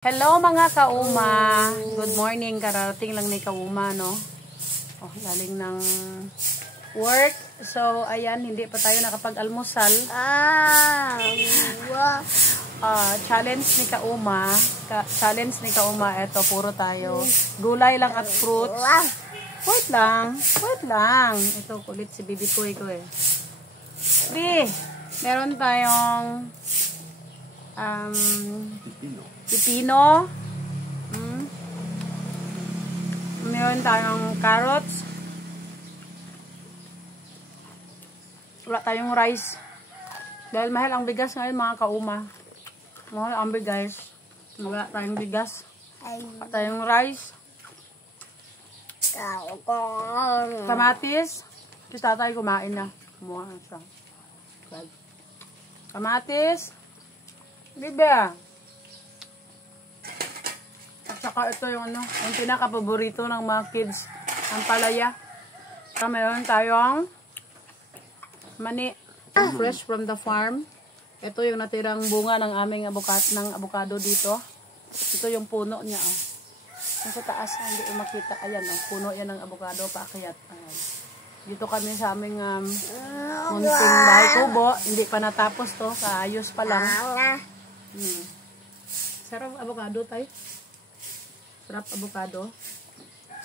Hello mga kauma. Good morning. Kararating lang ni kauma, no? Oh, galing ng work. So, ayan, hindi pa tayo nakapag-almusal. Challenge ni kauma. Challenge ni kauma. Ito, puro tayo. Gulay lang at fruits. Wait lang. Wait lang. Ito, kulit si Bibi Koy ko eh. Meron tayong pipino. Meron tayong carrots. Wala tayong rice. Dahil mahal ang bigas ngayon mga kauma. Mahal ang bigas. Wala tayong bigas. Wala tayong rice. Kamatis. Kasi tatay kumain na. Kumuha na siya. Kamatis. Bibe. At saka ito yung ano, yung pinaka-paborito ng mga kids, ang palaya. Saka meron tayong mani, fresh from the farm. Ito yung natirang bunga ng aming avocado dito. Ito yung puno niya. Oh. Yung sa taas, hindi ko makita. Ayan, oh, puno yan ng avocado, paakyat. Ayan. Dito kami sa aming munting bahay kubo. Hindi pa natapos to, kaayos pa lang. Sarap avocado tayo. Sarap avocado.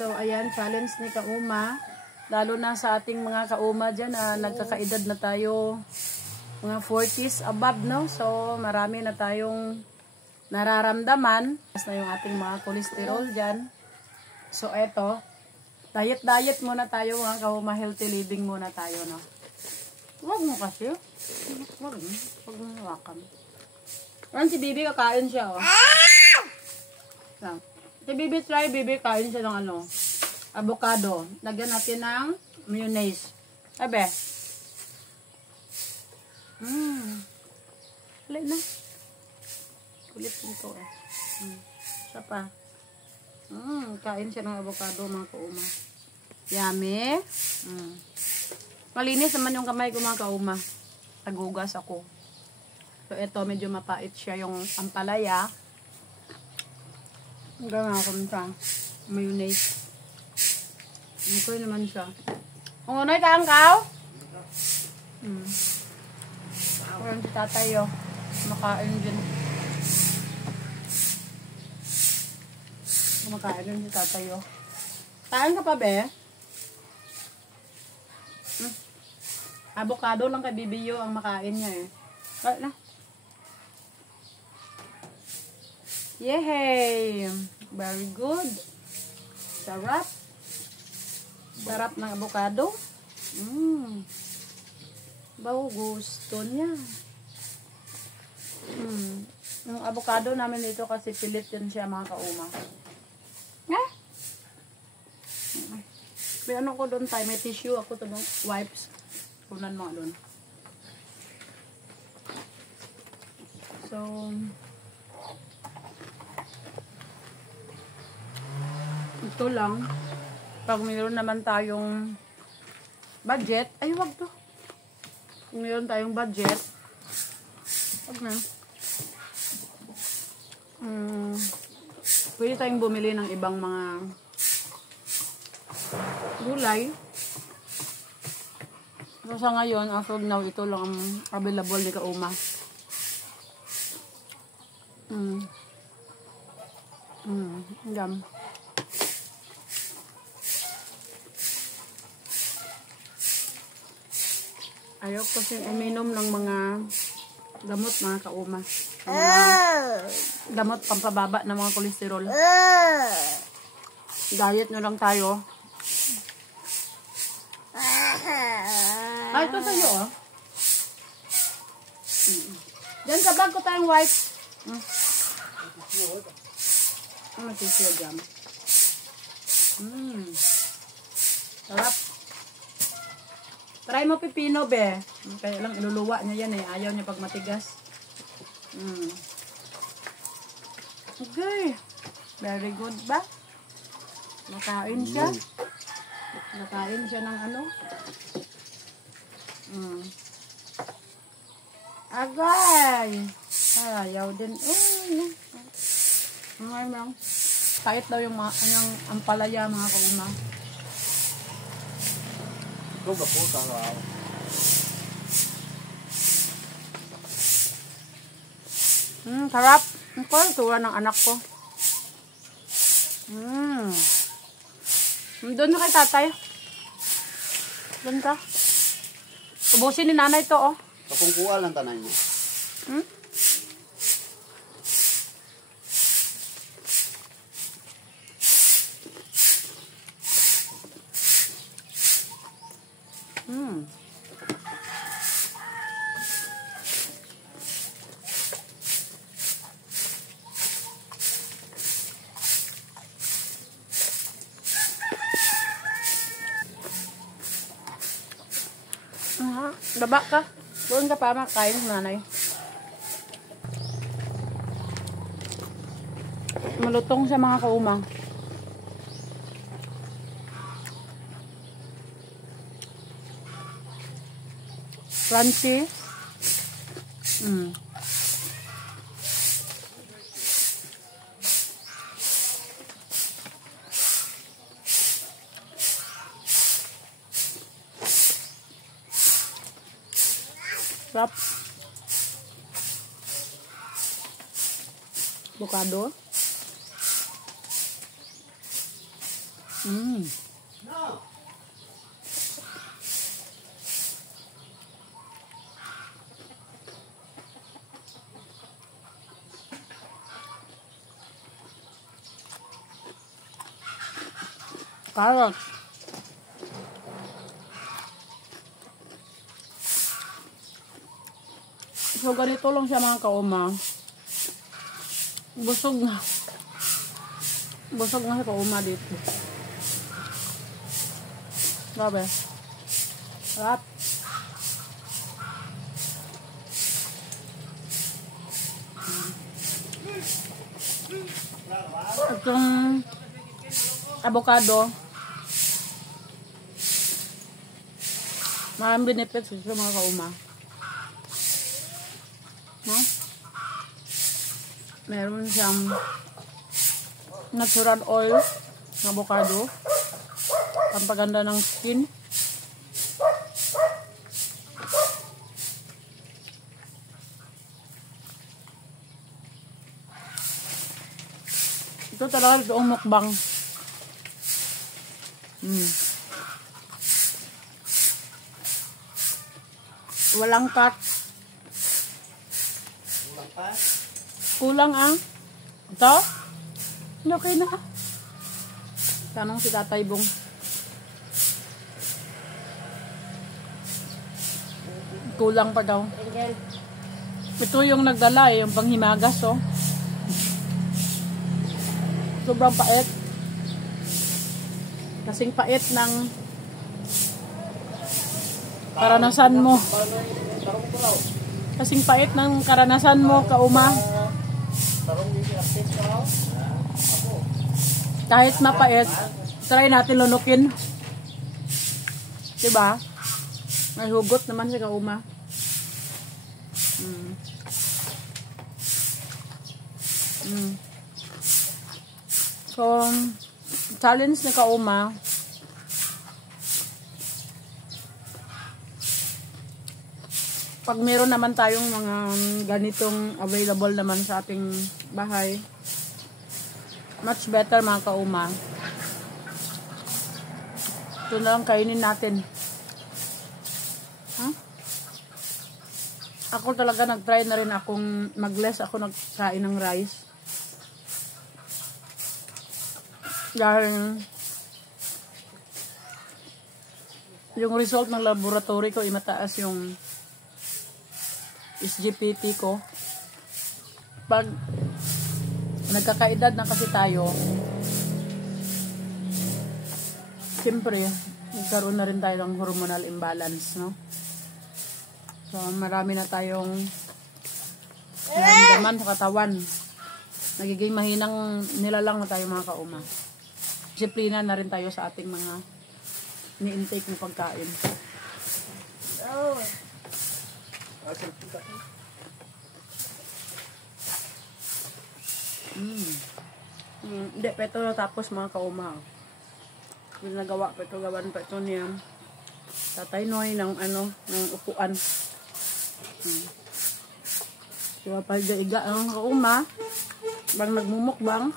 So, ayan, challenge ni kauma. Lalo na sa ating mga kauma dyan, nagkakaedad na tayo, mga 40s above, no? So, marami na tayong nararamdaman. Mas na yung ating mga cholesterol dyan. So, eto, diet muna tayo, mga kauma, healthy living muna tayo, no? Huwag mo kasi. Huwag mo hawakan. Ayan, si Bibi, kakain siya, oh. Lang. Si Bibi, kain siya ng ano, avocado. Lagyan natin ng mayonnaise. Abe. Kulit na. Kulit nito eh. Siya pa. Kain siya ng avocado mga kauma. Yummy. Malinis naman yung kamay ko mga kauma. Tagugas ako. So ito medyo mapait siya yung ampalaya. Hanggang ako sa mayonnaise. Okay naman siya. Kung unoy ka ang kaw? Parang si tatay oh. Makain din. Makain din si tatay oh. Kain ka pa be? Avocado lang kay Bibiyo ang makain niya eh. Kain na. Yay! Very good. Sarap. Sarap ng avocado. Bago gusto niya. Yung avocado namin dito kasi pilit yan siya mga kauma. May ano ko doon tayo. May tissue ako to ng wipes. Kunan mo doon. So, ito lang. Pag mayroon naman tayong budget, ay wag to. Kung mayroon tayong budget, wag na. Pwede tayong bumili ng ibang mga gulay. So sa ngayon, as of now, ito lang ang available ni kauma. Gam. Ayaw kasi uminom ng mga gamot mga kauma. Gamot pampababa ng mga kolesterol. Diet na lang tayo. Ay, ito sa'yo oh. Diyan sa bag ko tayong wipe. Ano tissue dyan? Sarap. Try mo pipino, be. Kaya lang iluluwa niya yan eh. Ayaw niya pag matigas. Okay. Very good ba? Nakain siya. Nakain siya ng ano. Agay. Ayaw din. Ngayon lang. Kahit daw yung ang palaya mga kauma. Ito ba po taraw? Sarap. Ang kultura ng anak ko. Doon na kay tatay. Doon ka. Ubusin ni nanay to, oh. Kapungkuan lang tanan niya. Baba ka. Doon ka pa makain, nanay. Malutong sa mga kaumang. Crunchy. Sarap. Avocado. Carrots. So, ganito lang siya mga kauma. Busog na. Busog na si kauma dito. Grabe. Sarap. Itong avocado, maraming benefits sa mga kauma. No? Meron siyang natural oil ng avocado, pampaganda ng skin. Ito talaga itoong mukbang. Walang cut. Kulang ang ito? Okay na. Tanong si Tatay Bong. Kulang pa daw. Ito yung nagdala yung panghimagas, oh. Sobrang pait. Kasing pait ng karanasan mo. Kasing pait ng karanasan mo, kauma. Kahit mapait, try natin lunukin. Diba? May hugot naman si kauma. So, challenge ni kauma, pag meron naman tayong mga ganitong available naman sa ating bahay, much better mga kauma. Ito na lang kainin natin. Ako talaga nag-try na rin akong mag-less ako nagkain ng rice. Dahil yung result ng laboratory ko ay mataas yung SGPT ko. Pag nagkakaedad na kasi tayo, siyempre nagkaroon na rin tayo ng hormonal imbalance, no? So marami na tayong naramdaman sa katawan. Nagiging mahinang nilalang na tayo mga kauma. Disiplina na rin tayo sa ating mga ni-intake ng pagkain. Hindi, pa ito natapos mga kauma. Nagawa pa ito, gawan pa ito niya. Tatay Noy ng ng upuan. Diba pa iga ang kauma. Bang nagmumukbang.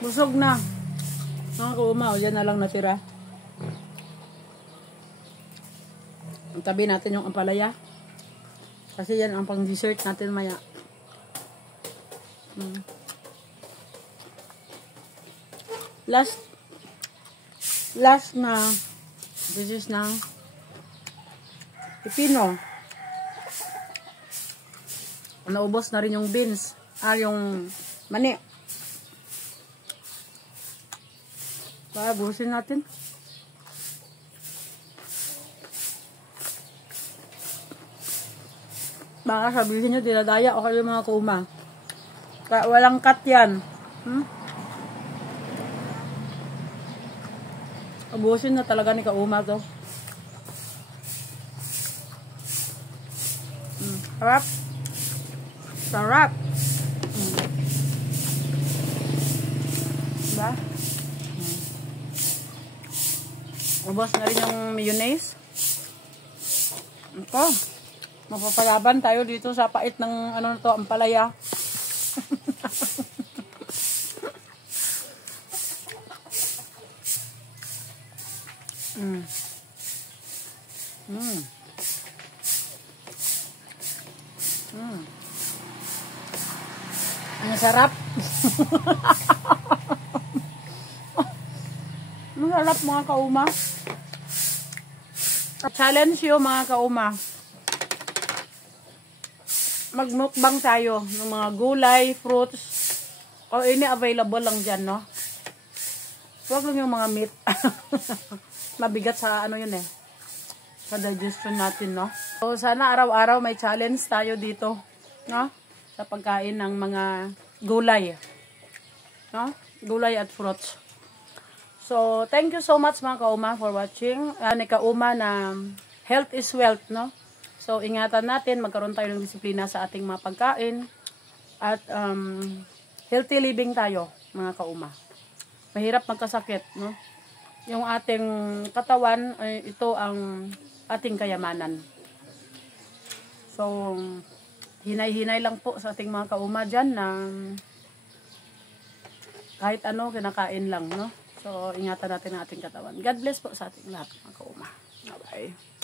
Busog na. Mga kauma, o yan na lang natira. Tabi natin yung ampalaya. Kasi yan ang pang dessert natin maya. Last na this is na pipino. Naubos na rin yung beans. Yung mani. Busin natin. Baka sabihin nyo, dinadaya o kayo mga kauma. Walang cut yan. Ubusin na talaga ni kauma to. Sarap. Sarap. Diba? Ubos na rin yung mayonnaise. Ito. Mapapalaban tayo dito sa pait ng ano na to, ampalaya. Ang sarap. Ang sarap mga kauma. Challenge yun mga kauma. Magmukbang tayo ng mga gulay, fruits. O ini available lang dyan, no? Huwag lang yung mga meat. Mabigat sa ano yun eh. Sa digestion natin, no? So sana araw-araw may challenge tayo dito, no? Sa pagkain ng mga gulay. No? Gulay at fruits. So thank you so much mga kauma for watching. Ni kauma na health is wealth, no? So, ingatan natin, magkaroon tayo ng disiplina sa ating mga pagkain at healthy living tayo, mga kauma. Mahirap magkasakit, no? Yung ating katawan, ito ang ating kayamanan. So, hinay-hinay lang po sa ating mga kauma dyan na kahit ano, kinakain lang, no? So, ingatan natin ang ating katawan. God bless po sa ating lahat, mga kauma. Bye-bye.